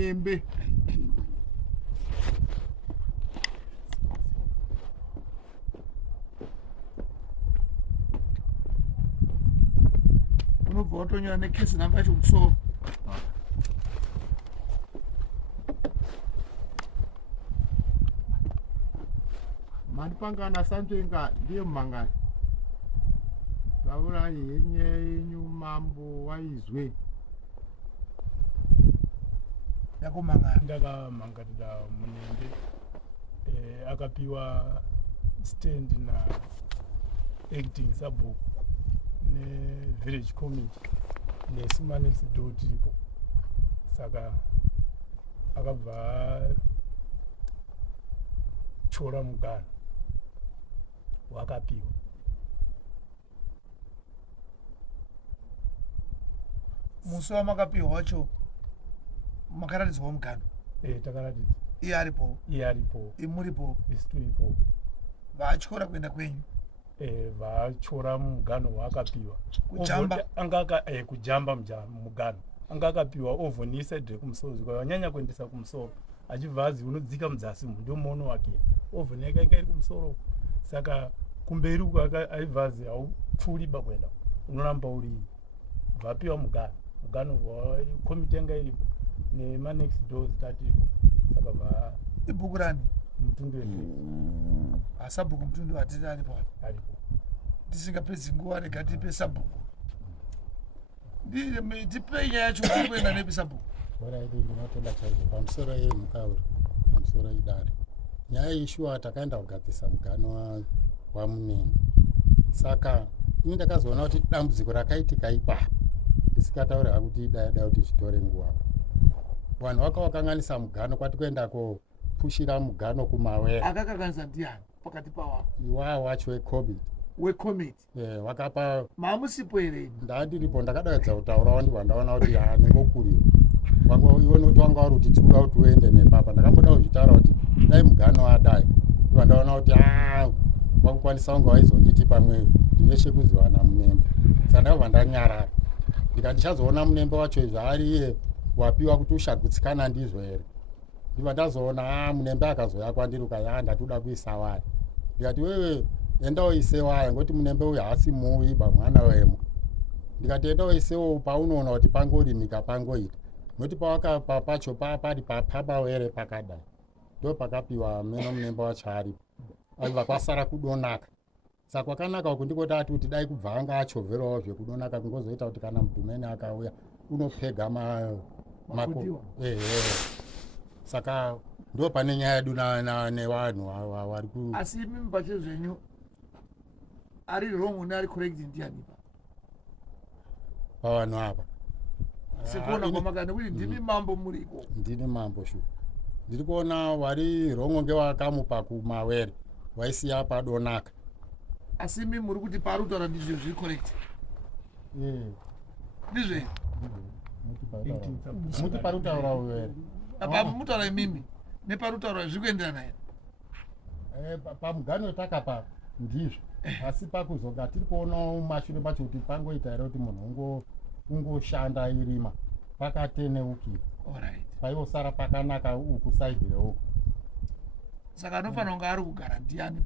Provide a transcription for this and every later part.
Munembe. Unobva watonyora nekesi namba yacho kumusoro. Manipangana Santenga ndiye mumangani. Taura henye yenyu mambo waizwe. Yakomangana. Ndakamangarira Munembe. Akapiwa stand na acting sub ne village committee nesimanex dot ipo. Saka akabva chora mugano wakapiwa. Musi wamakapiwa wacho makaratidzwa mugano. Takaratidza. Iye aripo. Imuripo. Isituripo. Vachora kuenda kwenyu. Vachora mugano wakapiwa. Kujamba. Kujamba mugano. Anga akapiwa ovhonisa dhiri kumusoro. Zvika wanyanya kuendesa kumusoro. Achibvazi unodzika mudzasi ndio muono wake. Ovhoneka iri kumusoro. Saka kumberi uko aibvazi haupfuuriba kuenda. Unoramba uri vapiwa mugano. Mugano komite yanga iripo nemanex doors tatipo. Saka ibhuku rani mutundu wedu. Asabhuku mutundu watiri aripo. Tisingapedzi nguva rega tipe sabhuku. Tipe nyaya yacho kuenda nepi sabhuku. Alright, ndinotoda chaizvo pamusoro yemukauri pamusoro idare nyaya ishuwa takaenda kugadzisa mugano waMunembe. Saka ini ndakazoona kuti dambudziko rakaitika ipapo ndisikatauri hakuti daida kuti zvitore nguva. Vanhu vakawakanganisa mugano kwati kuenda kopushira mugano kumawere. Akakanganisa ndiani pakati pawo? Iwawo wacho wekomiti. Wakapa mamusipo here. Ndandiripo ndakadaidza kutaurawo ndibva ndaona kuti ndingokuriwa. Iwe noti wanga uri kuti tikuda kuti uende nepapa. Ndakamboda kuzvitaura kuti dai mugano adai. Ndibva ndaona kuti wakukwanisa kunge waizonditi pamwe ndireshe kuziva naMunembe. Saka ndabva ndanyarara. Ndikati ndichazoona Munembe wacho zvaari iye wapiwa kuti ushagutsikana ndizvo here. Ndibva ndazoona Munembe akazoya kwandiri ukaya ndatoda kuisa waya. Ndikati wewe enda uise waya ngoti Munembe uyu haasi muiba mwana wemo. Ndikati enda uisewo paunoona kuti pangorimika pangoita. Noti pawakapa pacho pari pabawere pakadai. Ndo pakapiwa meno Munembe wacho aripo. Aibva kwasara kudonaka. Saka kwakanaka uku ndiko tati kuti dai kubva anga achovherawo zvekudonaka kungozoita kuti kana mudhumeni akauya unopfega mako. Saka ndo pane nyaya yedu nevanhu vari ku. Asi imi pache zvenyu ari wrong ne ari correct ndiani pa? Pavanhu apa. Sikuona kwamakana kuti ndimi mambo muriko. Ndini mambo shu. Ndiri kuona wari wrong ngewakamupa kumawere. Waisiya padonaka. Asi imi muri kuti parutaura ndizvo zviri correct. Ndizvo. Muti parutaura uwere. Apa mutaura imimi neparutaura zviri kuenderana here. Pamugano takapa ndizvo. Asi pakuzonga tiri kuona mumashure macho kuti pangoita here kuti munhu ungoshanda irima pakateneukira. Alright. Paivosara pakanaka uku saidhire uku. Saka anofanira kunge ari kugara ndiani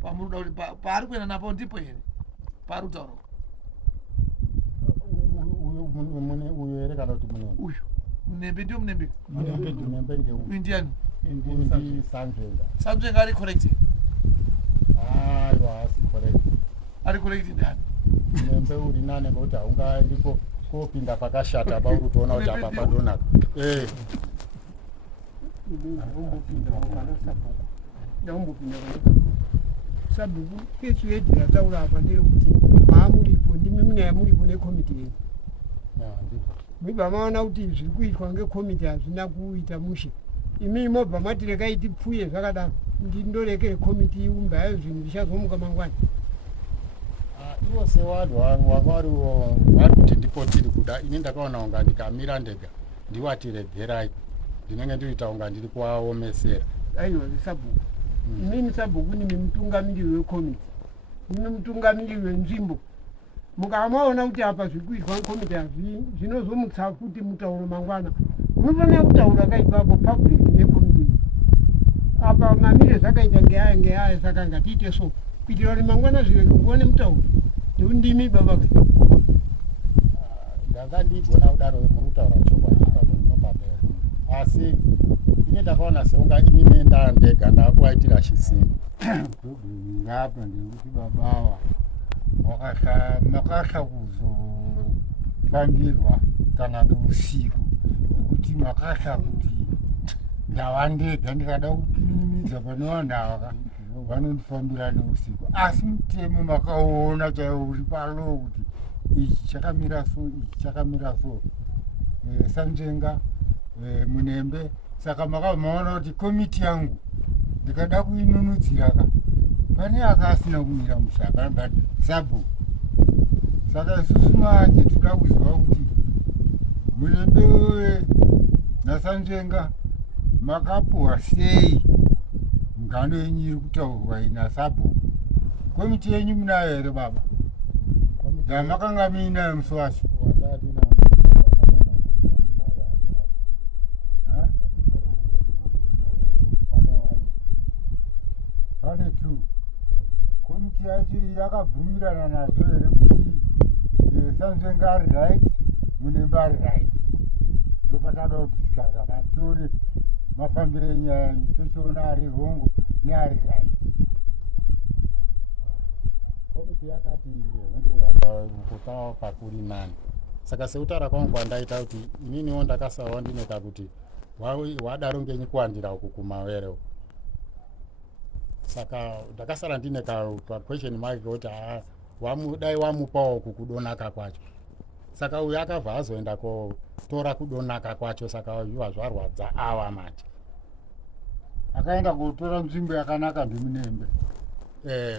pamuruda kuti paari kuenda napo ndipo here parutauro. Uyu here kana kuti Munembe. Uyu Munembe ndio Munembe. Munembe ngeuyu. Uyu ndiani? Ndi Sanzvenga. Sanzvenga ari correct. Aiwa haasi correct. Ari correct ndiani? Munembe uri nane ngekuti haungaendi kopinda pakashata ba uri kutoona kuti apa padonaka. Sabhuku kesu yedu yataura apa ndeyekuti maamuripo ndimi munyaya muripo nekomiti yenyu. Mibva maona kuti zviri kuitwa ngekomiti hazvina kuita mushe. Imi mobva mati regai tipfuye zvakadaro. Ndindorekere komiti iumbe hayo zvinhu zvichazomuka mangwana. Ivo sevanhu vari kuti ndipo tiri kuda. Ini ndakaona kunga ndikamira ndega ndiwatiregerai. Ndinenge ndiriita kunga ndiri kuvaomesera. Aiwa Sabhuku. Imini Sabhuku nimi mutungamiriri wekomiti. Nimi mutungamiriri wenzvimbo. Mukamaona kuti apa zviri kuitwa nekomiti zvinozomutsva futi mutauro mangwana. unofanira kutaura kaipapo public nekomiti apa mamire zvakaita ngeaya saka ngatiite so kuitira kuti mangwana zvireke kuone mutauro nekuti ndimi baba kai ndanga ndigona kudaro muri kutaura chokwadi pamunobabera asi ine ndakaona seunga inini ndandega ndakuaitira chisimba ngapha ndikuti babawa makahla kuzofambirwa kana neusiku nekuti makahla kuti ndava ndega ndikada kupinimidza pane vanhu ava vanondifambira neusiku asi mutemo makaona chaiwo uri palo kuti ichi chakamira so ichi chakamira so sanjenga munembe saka makamaona kuti komiti yangu ndikada kuinunudziraka pane akasina kumira mushaka but sabu saka isusu manje toda kuziva kuti mulembe nasanjenga makapuhwa sei ngano yenyu iri kutaurwa inasabu komiti yenyu munayo here baba yamakanga muinayo musi wacho pane tu komiti yacho yakabvumirana nazvo here kuti sanjenga ari right munembe ari right ndopatada kudisikaza matore mafambiro enyaya yenyu tochiona ari hongo neari right komiti yakati kutawa pakuri nani saka seutaura kwangu kwandaita kuti ininiwo ndakasawa ndineka kuti wadaro ngenyi kuwandira uku kumawerewo saka ndakasara ndine question mark kuti dai wamupawo kukudonaka kwacho saka uyu akabva azoenda kotora kudonaka kwacho saka zviva zvarwadza ava mati akaenda kotora nzvimbo yakanaka ndemunembe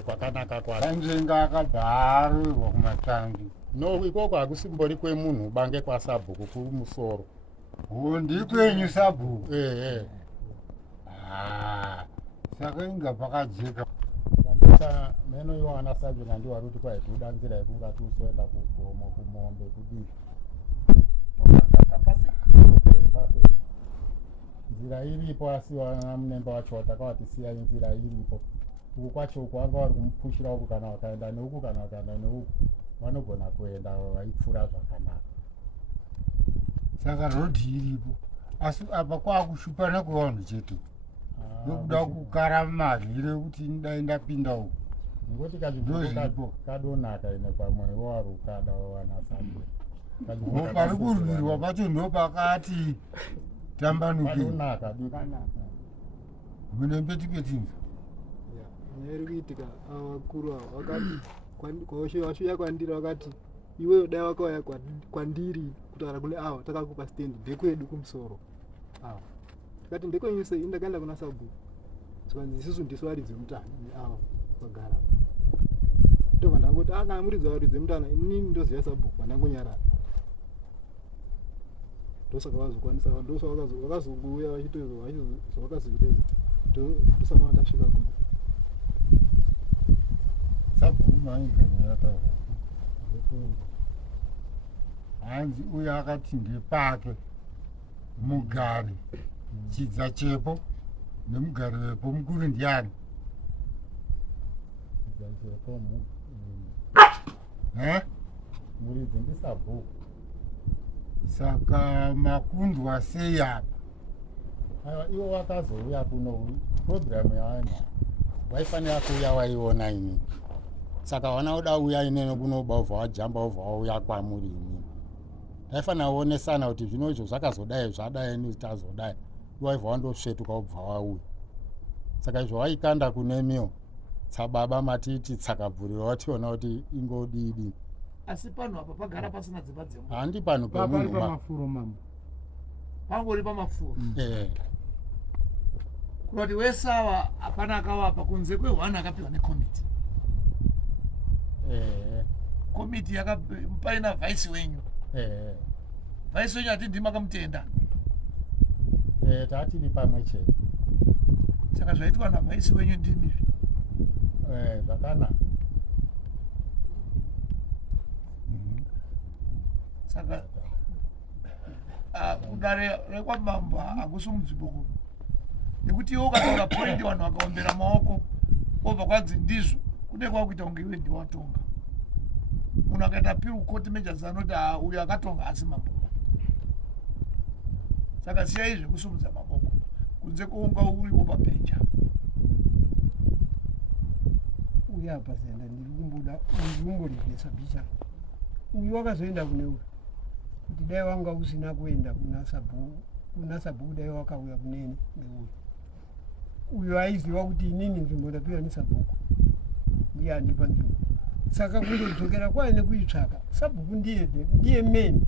kwakanaka kwacho sanjenga akabva aroverwa kumatsangi no ikoko hakusimbori kwemunhu bange kwasabhuku kumusoro ndikwenyu sabhuku saka inga pakajeka andisa meno iwana sanjenga ndiwo ari kuti kwaituda nzira yekunga tusoenda kugomo kumombe kudii nzira iripo asi wana munembe wacho watakawatisiya nzira iripo uku kwacho uku vanga vari kumupushira uku kana wakaenda neuku kana wakaenda neuku vanogona kuenda vaipfuura zvakanaka saka rodhi iripo asi apa kwakushupana kwevanhu chete nokuda kukara mari rekuti dai ndapinda uku ngoti kazvinhu kadonaka ine pamwewo vari ukada wanasambe pari kurwirwa pacho ndo pakati tambanukadonaka munembe tiketinza nyaya kuitika vakuru ava vakati vashuya kwandiri vakati iwe dai wakauya kwandiri kutaura kune ava takakupa stendi ndekwedu kumusoro ava tikati ndekwenyu sei ndakaenda kuna sabhuku sikanzi isusu ndisu varidzi vemutano ava vagara ndobva ndangoti kana muridzi varidzi vemutano inini ndoziva sabhuku vandangonyarara ndosaka vazokwanisa vakazouya vachizovakazoita ndosama vatasvika kuno sabhuku maizvanyataura hanzi uyo akati ndepake mugari chidza chepo nemugari wepo mukuru ndiani muridzi ndisabhuku saka makundwa sei apa aiwa iwo wakazouya kuno programu yavanhu waifanira kuuya waiona ini saka wana uda uya inene kunobva ubva wajamba ubva wauya kwamuri inini taifanira kuonesana kuti zvino izvo zvakazodai zvadai nitazodai iwaibva wandosvetuka ubva wauya saka izvo waikanda kunemiwo tsababa matiti tsakabvurira wationa kuti ingodidi asi pano apa pagara pasina dzimba dzemba handi pano pamafuro mama pangori pamafuro kuti wese ava hapana akavapa kunze kwe1 akapiwa nekomiti komiti paina vhaisi wenyu vhaisi wenyu hati ndima kamutenda tatiri pamwe chete saka zvaitwa navhaisi wenyu ndimi zvakanaka saka kudare rekwamambo hakusi mudziboko nekuti iwe ukataura poindi vanhu vakaombera maoko obva kwanzi ndizvo kune kwakuita kunge iwe ndiwatonga munhu akaita piru koti mejazi anoti uyo akatonga asi maboko saka siyai zvekusumudza maboko kunze kwounga uriwo pabhenja uya pazenda ndirikumboda ndirikumborivhesa bicha uyu wakazoenda kune uri kuti dai wanga usina kuenda kuna sabhuku dai wakauya kunene ngeuyu uyu aiziva kuti inini nzvimbo ndapiwa nesabhuku ndiye andipa nzvimbo saka kundodzokera kwaine kuitsvaka sabhuku ndiye meni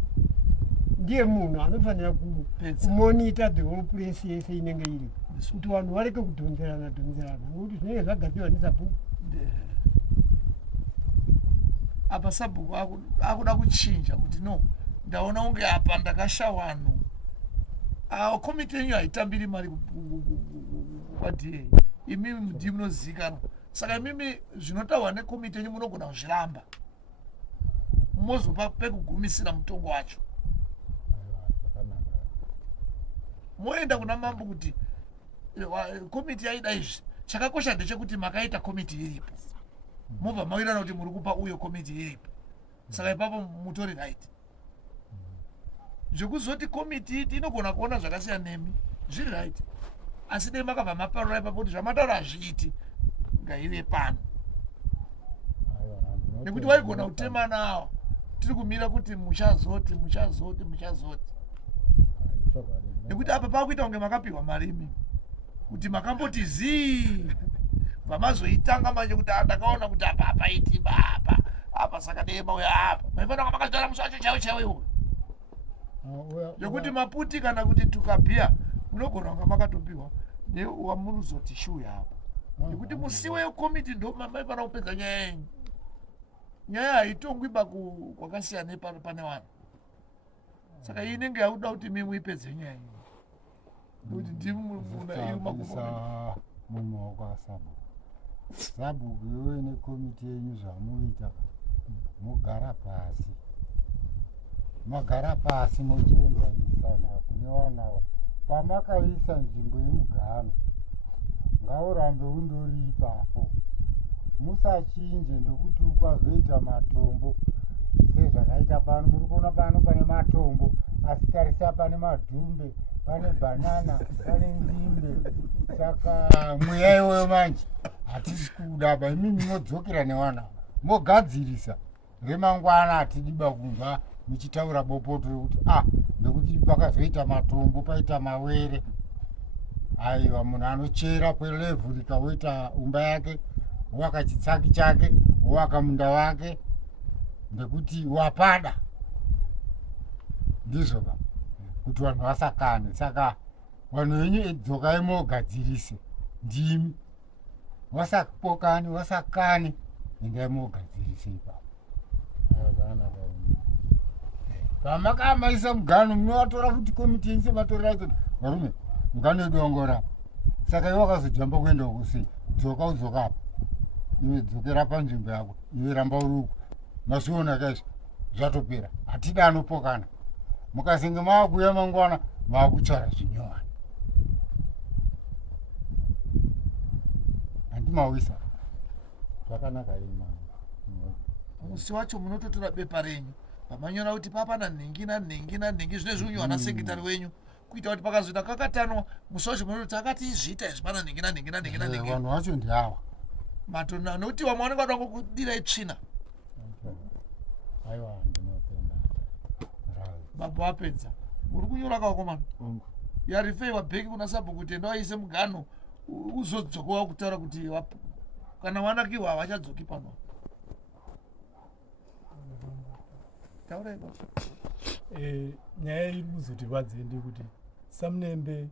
ndiye munhu anofanira kumonita the whole place yese inenge iri kuti vanhu vareke kudhonzerana nokuti zvinenge zvagadzirwa nesabhuku apa sabhuku akuda kuchinja kuti no ndaona unge apa ndakasha vanhu komiti yenyu haitambiri mari kwadhiei imimi mudhii munozivikanwa saka imimi zvinotaurwa nekomiti yenyu munogona kuzviramba mozopa pekugumisira mutongo wacho moenda kuna mambo kuti komiti yaida izvi chakakosha ndechekuti makaita komiti iripo mobva mawirirana kuti muri kupa uyo komiti iripo saka ipapo mutori right zvekuzoti komiti iti inogona kuona zvakasiyana nemi zviri right asi dei makabva maparura ipapo kuti zvamataura hazviiti ngaive pano nekuti waigona kutemana awa tiri kumira kuti muchazoti nekuti apa pakuita kunge makapiwa marimi kuti makamboti zii vamazoitanga manje kuti ndakaona kuti apa apaiti apa saka dei mauya apa maifanira kunga makazotora musi wacho chaiwo iwo zvekuti maputi kana kuti tukabhiya munogona kunga makatopiwa newamunozoti shuya apa nekuti musi wekomiti ndo maifanira kupedza nyaya yenyu nyaya haitongwiba kwakasiyana pane vanhu saka iyi inenge yakuda kuti mimuipedze nyaya yenyu kuti ndimumunaiyumakuisa mumaoko asabhuku sabhuku iwe nekomiti yenyu zvamuita magara pasi mochienzanisana kune vanava pamakaisa nzvimbo yemugano ngaurambe undori ipapo musachinje ndokuti ukwazoita matombo sezvakaita pano muri kuona pano pane matombo asi tarisa pane madhumbe pane bhanana pane nzimbe saka mweya iweyo manje hatisi kuda pa imimi modzokera newana mogadzirisa remangwana hatidiba kunzwa muchitaura bopoto rekuti ndekuti pakazoita matombo paita mawere aiwa munhu anochera kwelevhu rikawoita umba yake waka chitsaki chake waka munda wake ndekuti wapada ndizvo ba kuti vanhu vasakane saka vanhu venyu edzokai mogadzirise ndimi wasapokani wasakane endai mogadzirise ipapo pamakamaisa mugano munovatora kuti komiti yenyu sematorera acho varume mugano yedu wangora saka iwe wakazojamba kuenda kusei dzoka udzoka apa iwe dzokera panzvimbo yako iwe ramba uri uku mazviona kaizvo zvatopera hatida anopokana mukasenge maakuuya mangwana maakutsvara zvinyowani handimawisa zvakanaka ima musi wacho munototora bepa renyu pamanyora kuti papana nhengi zvine zviunyu wana sekretari wenyu kuita kuti pakazoita kakatanwa musi wacho munototi akati izviita izvi pana nhengi vanhu vacho ndiawa matona nokuti vamwe vanenge vada kukudira itsvina aiwa ndinopenda baba wapedza uri kunyora kawakomana yarifeiwa bheki kuna sabhuku kuti enda waise mugano uzodzokowa kutaura kuti kana wanakiwa havachadzoki pano taurai nyaya iri kuzotirwadze ndekuti Samunembe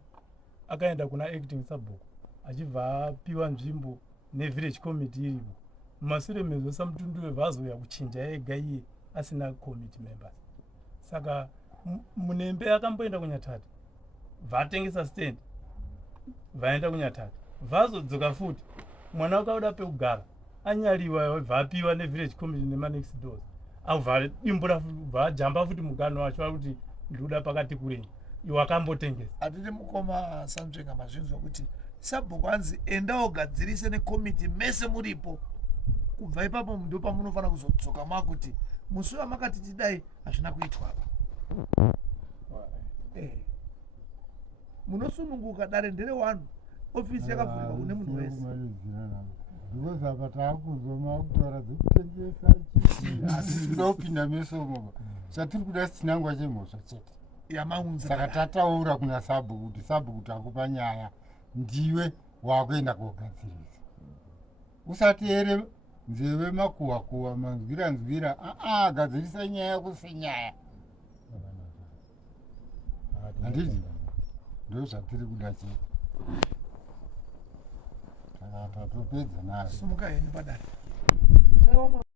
akaenda kuna acting sabhuku achibva apiwa nzvimbo nevillage committee iripo mumashure mezo Samutunduwe vazoya kuchinja ega iye asina committee members saka Munembe akamboenda kuNyatata vatengesa stand vaenda kuNyatata vazodzoka futi mwana wakauda pekugara anyariwa vapiwa nevillage committee nema next doors au vadimbura vajamba futi mugano wacho kuti ndiuda pakati kurei iwe wakambotengesa hatiti mukoma Sanzvenga mazvinzwa kuti sabhuku anzi enda ugadzirise nekomiti mese muripo kubva ipapo ndo pamunofana kuzodzoka makuti musi wamakati tidai hazvina kuitwa apa munosununguka dare ndere wanu ofisi yakavhurwa kune munhu wese because apa taakuzoma kutaura dzekutengesa asi tinoda kupinda mesomo chatiri kuda chinangwa chemhosva chete yamaunza saka tataura kuna sabhuku kuti sabhuku takupa nyaya ndiwe wakuenda kogadzirisa usati ere nzeve makuhwa manzwira gadzirisa nyaya yako senyaya handiti ndo zvatiri kuda chete saka tatopedza nayo sumuka henyu padare